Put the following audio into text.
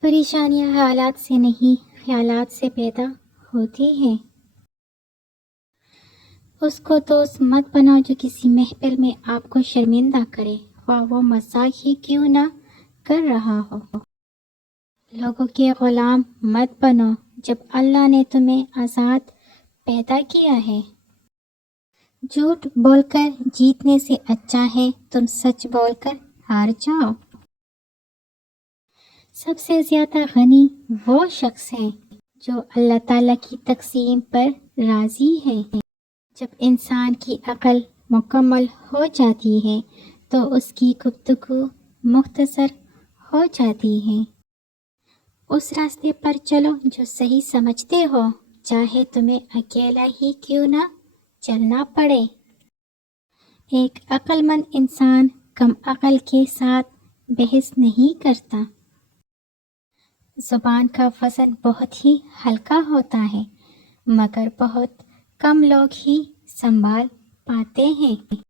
پریشانیاں حالات سے نہیں، خیالات سے پیدا ہوتی ہیں۔ اس کو دوست مت بناؤ جو کسی محفل میں آپ کو شرمندہ کرے، خواہ وہ مذاق ہی کیوں نہ کر رہا ہو۔ لوگوں کے غلام مت بنو جب اللہ نے تمہیں آزاد پیدا کیا ہے۔ جھوٹ بول کر جیتنے سے اچھا ہے تم سچ بول کر ہار جاؤ۔ سب سے زیادہ غنی وہ شخص ہے جو اللہ تعالیٰ کی تقسیم پر راضی ہے۔ جب انسان کی عقل مکمل ہو جاتی ہے تو اس کی گفتگو مختصر ہو جاتی ہے۔ اس راستے پر چلو جو صحیح سمجھتے ہو، چاہے تمہیں اکیلا ہی کیوں نہ چلنا پڑے۔ ایک عقل مند انسان کم عقل کے ساتھ بحث نہیں کرتا۔ زبان کا وزن بہت ہی ہلکا ہوتا ہے، مگر بہت کم لوگ ہی سنبھال پاتے ہیں۔